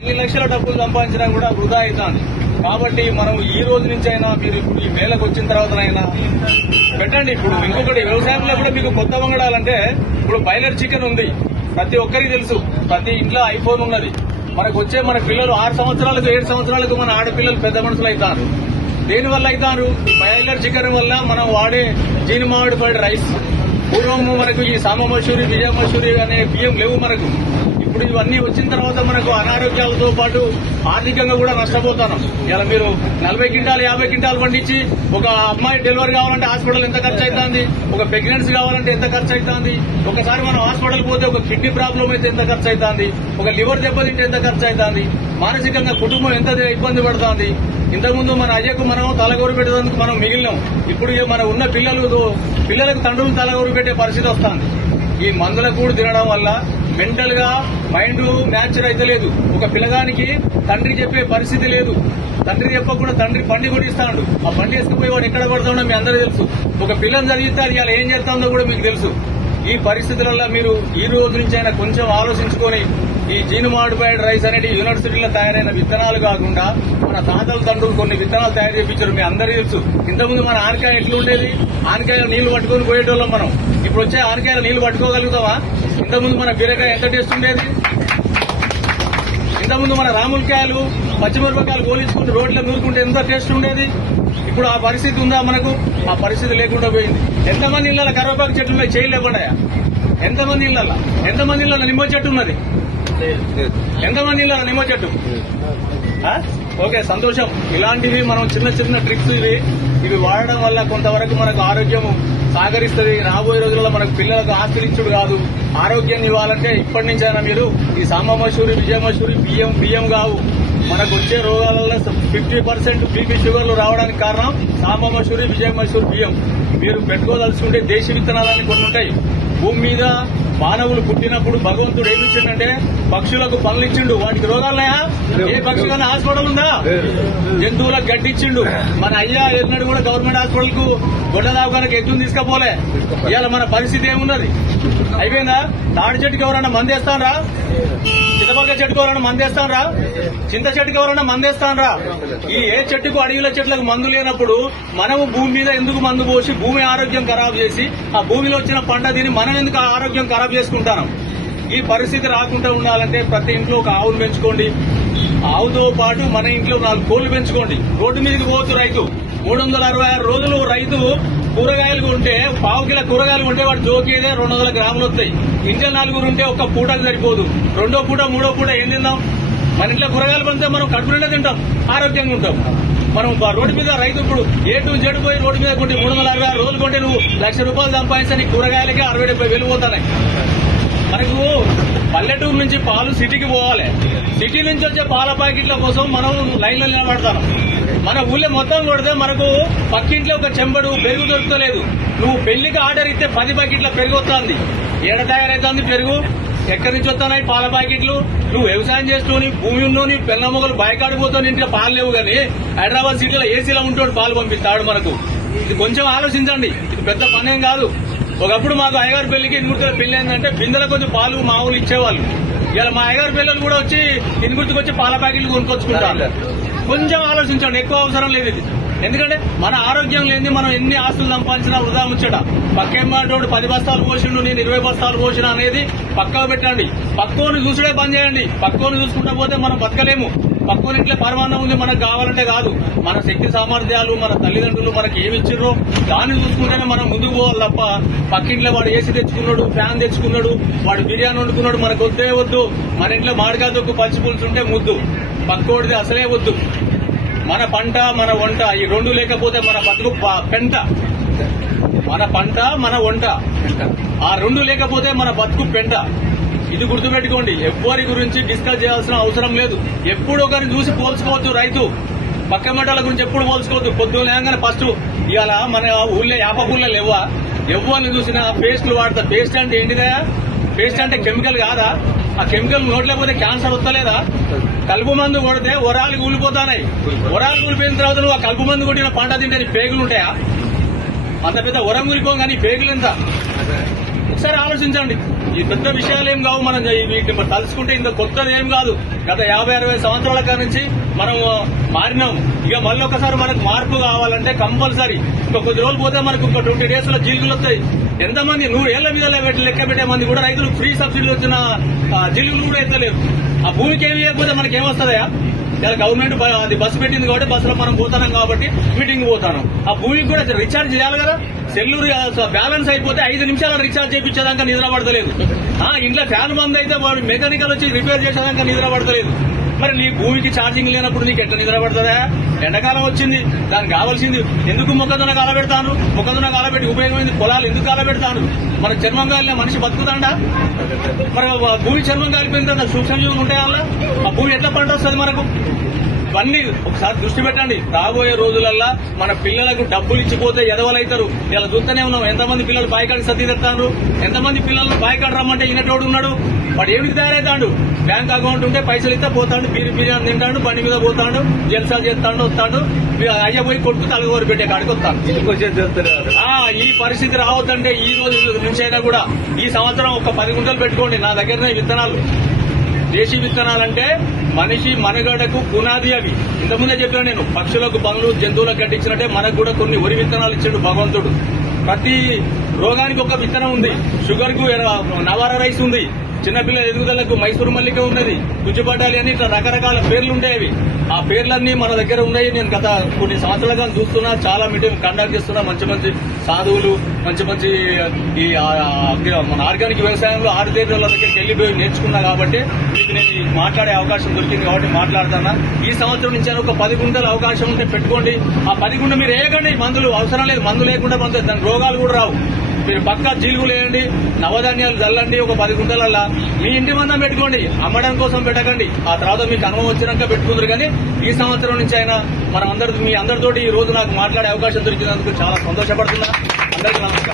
ఎన్ని లక్షల డబ్బులు సంపాదించినా కూడా వృధా అవుతుంది. కాబట్టి మనం ఈ రోజు నుంచి అయినా మీరు ఇప్పుడు ఈ మేళకు వచ్చిన తర్వాతనైనా పెట్టండి. ఇప్పుడు ఇంకొకటి వ్యవసాయంలో కూడా మీకు కొత్త వంగడాలంటే ఇప్పుడు బాయిలర్ చికెన్ ఉంది, ప్రతి ఒక్కరికి తెలుసు. ప్రతి ఇంట్లో ఐఫోన్ ఉన్నది. మనకు వచ్చే మన పిల్లలు 6 సంవత్సరాలకు 7 సంవత్సరాలకు మన ఆడపిల్లలు పెద్ద మనుషులు అవుతారు. దేనివల్ల అవుతారు? బాయిలర్ చికెన్ వల్ల మనం వాడే జీనిమామిడి పడి రైస్. పూర్వం మనకు ఈ సామ మసూరి, విజయ మసూరి అనే బియ్యం లేవు మనకు. ఇప్పుడు ఇవన్నీ వచ్చిన తర్వాత మనకు అనారోగ్యాలతో పాటు ఆర్థికంగా కూడా నష్టపోతున్నాం. ఇలా మీరు 40 క్వింటాలు 50 క్వింటాలు పండించి ఒక అమ్మాయి డెలివరీ కావాలంటే హాస్పిటల్ ఎంత ఖర్చు అవుతుంది, ఒక ప్రెగ్నెన్సీ కావాలంటే ఎంత ఖర్చు అవుతుంది, ఒకసారి మనం హాస్పిటల్ పోతే ఒక కిడ్నీ ప్రాబ్లం అయితే ఎంత ఖర్చు అవుతుంది, ఒక లివర్ దెబ్బతింటే ఎంత ఖర్చు అవుతుంది, మానసికంగా కుటుంబం ఎంత ఇబ్బంది పడుతుంది. ఇంతకుముందు మన అయ్యకు మనం తలగోరు పెట్టేందుకు మనం మిగిలినాం. ఇప్పుడు మన ఉన్న పిల్లలకు తండ్రులు తలగోరు పెట్టే పరిస్థితి వస్తుంది. ఈ మందుల కూడు తినడం వల్ల మెంటల్ గా మైండ్ మ్యాచర్ అయితే లేదు. ఒక పిల్లగానికి తండ్రి చెప్పే పరిస్థితి లేదు. తండ్రి చెప్పకుండా తండ్రి బండి కూడా ఇస్తాడు. ఆ బండి వేసుకుపోయి వాడు ఎక్కడ పడుతుండో మీ అందరూ తెలుసు. ఒక పిల్లని చదివిస్తారు, ఇలా ఏం చేస్తుందో కూడా మీకు తెలుసు. ఈ పరిస్థితులలో మీరు ఈ రోజు నుంచి అయినా కొంచెం ఆలోచించుకొని ఈ జీనుమాడిఫైడ్ రైస్ అనేది యూనివర్సిటీలో తయారైన విత్తనాలు కాకుండా మన తాతల తండ్రులు కొన్ని విత్తనాలు తయారు చేయించారు. మీ అందరికీ తెలుసు. ఇంతకుముందు మన ఆనకాయ ఎట్లుండేది? ఆనకాయలు నీళ్లు పట్టుకొని పోయేటోళ్ళం మనం. ఇప్పుడు వచ్చే ఆనకాయలు నీళ్లు పట్టుకోగలుగుతావా? ఇంతకుముందు మన బీరకాయ ఎంత టేస్ట్ ఉండేది? ఇంతకుముందు మన రాములకాయలు, పచ్చిమిరపకాయలు గోలించుకుంటూ రోడ్లో నూరుకుంటే ఎంత టేస్ట్ ఉండేది? ఇప్పుడు ఆ పరిస్థితి ఉందా మనకు? ఆ పరిస్థితి లేకుండా పోయింది. ఎంతమంది ఇళ్ల కరివేపాకు చెట్లు ఉన్నాయి చేయలేకుండా? ఎంతమంది ఇళ్ల నిమ్మ చెట్టు ఉన్నది? ఎంతమంది ఇళ్ల నిమ్మ చెట్టు? ఓకే, సంతోషం. ఇలాంటివి మనం చిన్న చిన్న ట్రిక్స్ ఇవి వాడడం వల్ల కొంతవరకు మనకు ఆరోగ్యం సహకరిస్తుంది. రాబోయే రోజుల్లో మనకు పిల్లలకు ఆస్తులు ఇచ్చుడు కాదు, ఆరోగ్యాన్ని ఇవ్వాలంటే ఇప్పటి నుంచైనా మీరు ఈ సామ మసూరి, విజయ మసూరి బియ్యం కావు. మనకు వచ్చే రోగాలలో 50% బీపీ షుగర్లు రావడానికి కారణం సామ మసూరి, విజయ మసూరి బియ్యం. మీరు పెట్టుకోదలుచుకుంటే దేశీ విత్తనాలని కొన్ని ఉంటాయి. భూమి మీద మానవులు పుట్టినప్పుడు భగవంతుడు ఏమి ఇచ్చిండంటే పక్షులకు పనులు ఇచ్చిండు. వాటికి రోగాలున్నాయా? ఏ పక్షికైనా హాస్పిటల్ ఉందా? జంతువులకు గడ్డి ఇచ్చిండు. మన అయ్యా ఎన్నడు కూడా గవర్నమెంట్ హాస్పిటల్ కు గొడ్డ దావకానికి ఎద్దును తీసుకపోలే. ఇవాళ మన పరిస్థితి ఏమున్నది? అయిపోయిందా? తాడి చెట్టుకి ఎవరైనా మందేస్తానరా? చిత్తపక్క చెట్టుకు ఎవరైనా మందేస్తానరా? చింత చెట్టుకు ఎవరైనా మందేస్తానరా? ఈ ఏ చెట్టుకు అడవిల చెట్లకు మందు లేనప్పుడు మనము భూమి మీద ఎందుకు మందు పోసి భూమి ఆరోగ్యం ఖరాబ్ చేసి ఆ భూమిలో వచ్చిన పంట తిని మనం ఎందుకు ఆరోగ్యం ఖరాబ్ చేసుకుంటాం? ఈ పరిస్థితి రాకుండా ఉండాలంటే ప్రతి ఇంట్లో ఒక ఆవును పెంచుకోండి. ఆవుతో పాటు మన ఇంట్లో 4 కోళ్లు పెంచుకోండి. రోడ్డు మీదకి పోవచ్చు రైతు. 366 రోజులు రైతు కూరగాయలు ఉంటే, పావు కిలో కూరగాయలు ఉంటే వాడు జోకేదే 200 గ్రాములు వస్తాయి. ఇంట్లో 4 ఉంటే ఒక్క పూటకు సరిపోదు. 2వ పూట 3వ పూట ఏం తిందాం? మన ఇంట్లో కూరగాయలు పండితే మనం కడుపు నిండా తింటాం, ఆరోగ్యంగా ఉంటాం. మనం రోడ్డు మీద రైతు ఇప్పుడు A to Z పోయి రోడ్డు మీద కొంటే 366 రోజులు కొంటే నువ్వు ₹1,00,000 సంపాదించని కూరగాయలకే 60-70 పోతున్నాయి. మనకు పల్లెటూరు నుంచి పాలు సిటీకి పోవాలి. సిటీ నుంచి వచ్చే పాల ప్యాకెట్ల కోసం మనం లైన్లో నిలబడతాం. మన ఊళ్ళో మొత్తం కొడితే మనకు పక్కింట్లో ఒక చెంబడు పెరుగు దొరుకుతలేదు. నువ్వు పెళ్లికి ఆర్డర్ ఇస్తే 10 ప్యాకెట్ల పెరుగు వస్తుంది. ఏడ తయారైతుంది పెరుగు? ఎక్కడి నుంచి వస్తున్నాయి పాల ప్యాకెట్లు? నువ్వు వ్యవసాయం చేసుకుని భూమి ఉన్నోని పెళ్ళ మొగలు బాయికాడిపోతావు, ఇంట్లో పాలు లేవు. కానీ హైదరాబాద్ సిటీలో ఏసీలో ఉంటాడు పాలు పంపిస్తాడు మనకు. ఇది కొంచెం ఆలోచించండి. ఇది పెద్ద పనేం కాదు. ఒకప్పుడు మాకు అయ్యగారి పెళ్లికి ఇనుగుర్తుల పెళ్లి ఏంటంటే బిందెల కొంచెం పాలు మామూలు ఇచ్చేవాళ్ళు. ఇలా మా అయ్యగారి పిల్లలు కూడా వచ్చి ఇనుగుర్తుకు వచ్చి పాల ప్యాకెట్లు కొనుక్కొచ్చుకుంటారు. కొంచెం ఆలోచించండి, ఎక్కువ అవసరం లేదు ఇది. ఎందుకంటే మన ఆరోగ్యం లేని మనం ఎన్ని ఆస్తులు సంపాదించినా వృధా ముచ్చట. పక్కేమాటోడు 10 బస్తాలు పోసిండు, నేను 20 బస్తాలు పోసిన అనేది పక్కకు పెట్టండి. పక్కోని చూసుడే బంద్ చేయండి. పక్కోని చూసుకుంటా పోతే మనం బతకలేము. పక్కోని ఇంట్లో పరమాన్నం ఉంది మనకు కావాలంటే కాదు. మన శక్తి సామర్థ్యాలు, మన తల్లిదండ్రులు మనకి ఏమి ఇచ్చిర్రో దాన్ని చూసుకుంటేనే మనం ముందుకు పోవాలి తప్ప పక్కింట్లో వాడు ఏసీ తెచ్చుకున్నాడు, ఫ్యాన్ తెచ్చుకున్నాడు, వాడు బిర్యానీ వండుకున్నాడు, మనకు వద్దే వద్దు. మన ఇంట్లో మామిడికాయ తొక్కు పచ్చి పులుసు ఉంటే ముద్దు, పక్కోడిది అసలే వద్దు. మన పంట మన వంట ఈ 2 లేకపోతే మన బతుకు పెంట. మన పంట మన వంట ఆ 2 లేకపోతే మన బతుకు పెంట. ఇది గుర్తుపెట్టుకోండి. ఎవ్వరి గురించి డిస్కస్ చేయాల్సిన అవసరం లేదు. ఎప్పుడు ఒకరిని చూసి పోల్చుకోవద్దు. రైతు పక్క మంటల గురించి ఎప్పుడు పోల్చుకోవద్దు. పొద్దున లేగానే ఫస్ట్ ఇవాళ మన ఊళ్ళో యాపకూళ్ళ లేవా? ఎవరిని చూసినా పేస్ట్లు వాడతా. పేస్ట్ అంటే ఏంటిదా? పేస్ట్ అంటే కెమికల్ కాదా? ఆ కెమికల్ నోట్లేకపోతే క్యాన్సర్ వస్తలేదా? కలుపు మందు కొడితే వరాలు కూలిపోతాయి. వరాలు కూలిపోయిన తర్వాత నువ్వు ఆ కలుపు మందు కొట్టిన పంట తింటే పేగులు ఉంటాయా? అంత పెద్ద వరం కూలిపోం కానీ పేగులు ఎంత? ఒకసారి ఆలోచించండి. ఈ పెద్ద విషయాలు ఏం కావు, మనం వీటిని తలుచుకుంటే ఇంత కొత్తది ఏం కాదు. గత 50-60 సంవత్సరాల కాడి నుంచి మనం మారినాం. ఇక మళ్ళీ ఒకసారి మనకు మార్పు కావాలంటే కంపల్సరీ ఇంకో కొద్ది రోజులు పోతే మనకు ఇంకో 20 days లో జిల్లులు వస్తాయి. ఎంతమంది 100 ఏళ్ల మీద లెక్క పెట్టే మంది కూడా రైతులు ఫ్రీ సబ్సిడీలు వచ్చిన జిల్లులు కూడా ఎత్తలేరు. ఆ భూమికి ఏమి ఇవ్వకపోతే మనకి ఏమొస్తుందా? ఇలా గవర్నమెంట్ అది బస్సు పెట్టింది కాబట్టి బస్సులో మనం పోతున్నాం కాబట్టి మీటింగ్ పోతాను. ఆ భూమికి కూడా రీఛార్జ్ చేయాలి కదా. సెల్లు బ్యాలెన్స్ అయిపోతే 5 నిమిషాల రీఛార్జ్ చేయించేదాకా నిద్ర పడతలేదు. ఇంట్లో ఫ్యాన్ బంద్ అయితే వాడు మెకానికల్ వచ్చి రిపేర్ చేసేదాకా నిద్ర పడతలేదు. మరి నీ భూమికి ఛార్జింగ్ లేనప్పుడు నీకు ఎట్లా నిద్ర పడుతుందా? ఎండాకాలం వచ్చింది, దానికి కావాల్సింది ఎందుకు మొక్కజొన్న కాలబెడతాను? మొక్కజొన్న కాలబెట్టి ఉపయోగమైంది పొలాలు ఎందుకు కాలబెడతాను? మన చర్మం కాలిన మనిషి బతుకుతాడా? మరి భూమి చర్మం కాలిపోయిందా? సూక్ష్మజీవులు ఉంటాయి అలా. ఆ భూమి ఎట్లా పంట వస్తుంది మనకు? ఇవన్నీ ఒకసారి దృష్టి పెట్టండి. రాబోయే రోజులల్లా మన పిల్లలకు డబ్బులు ఇచ్చిపోతే ఎదవలైతారు. ఇలా చూస్తూనే ఉన్నాం. ఎంతమంది పిల్లలు బాయికాడికి సర్ది తెస్తాను, ఎంతమంది పిల్లలను బాయికాడు రమ్మంటే ఈయనటోడు ఉన్నాడు. వాడు ఏమిటి తయారైతాడు? బ్యాంక్ అకౌంట్ ఉంటే పైసలు ఇస్తే పోతాడు, బిర్యానీ తింటాడు, బండి మీద పోతాడు, జల్సా చేస్తాడు, వస్తాడు. అయ్య పోయి కొడుకు తలగోరు పెట్టే కాడికి వస్తాడు. ఈ పరిస్థితి రావద్దంటే ఈ రోజు నుంచి అయినా కూడా ఈ సంవత్సరం ఒక 10 గుంటలు పెట్టుకోండి. నా దగ్గరనే విత్తనాలు, దేశీ విత్తనాలంటే మనిషి మనుగడకు పునాది. అవి ఇంతకుముందే చెప్పాను నేను. పక్షులకు, పనులు, జంతువులకు గడ్డించినట్టే మనకు కూడా కొన్ని వరి విత్తనాలు ఇచ్చాడు భగవంతుడు. ప్రతి రోగానికి ఒక విత్తనం ఉంది. షుగర్ కు నవారా రైస్ ఉంది. చిన్నపిల్లల ఎదుగుదలకు మైసూరు మల్లిక ఉన్నది, గుజ్జుపడ్డాలి అని ఇట్లా రకరకాల పేర్లు ఉంటాయి. ఆ పేర్లన్నీ మన దగ్గర ఉన్నాయి. నేను గత కొన్ని సంవత్సరాలుగా చూస్తున్నా, చాలా మీటింగ్ కండక్ట్ చేస్తున్నా. మంచి మంచి సాధువులు, మంచి మంచి ఈ మన ఆర్గానిక్ వ్యవసాయంలో ఆరుదేళ్ల దగ్గరికి వెళ్ళిపోయి నేర్చుకున్నా కాబట్టి మీకు నేను మాట్లాడే అవకాశం దొరికింది కాబట్టి మాట్లాడుతున్నా. ఈ సంవత్సరం నుంచి ఒక 10 గుంటల అవకాశం ఉంటే పెట్టుకోండి. ఆ 10 గుంట మీరు వేయకండి. మందులు అవసరం లేదు. మందు లేకుండా దాని రోగాలు కూడా రావు. మీరు పక్కా జీలుగులు వేయండి, నవధాన్యాలు చల్లండి. ఒక 10 గుంటలల్లా మీ ఇంటి మందం పెట్టుకోండి. అమ్మడం కోసం పెట్టకండి. ఆ తర్వాత మీకు అనుభవం వచ్చినాక పెట్టుకుందరు. కానీ ఈ సంవత్సరం నుంచి అయినా మనం మీ అందరితోటి ఈ రోజు నాకు మాట్లాడే అవకాశం దొరికినందుకు చాలా సంతోషపడుతున్నా. అందరికీ నమస్కారం.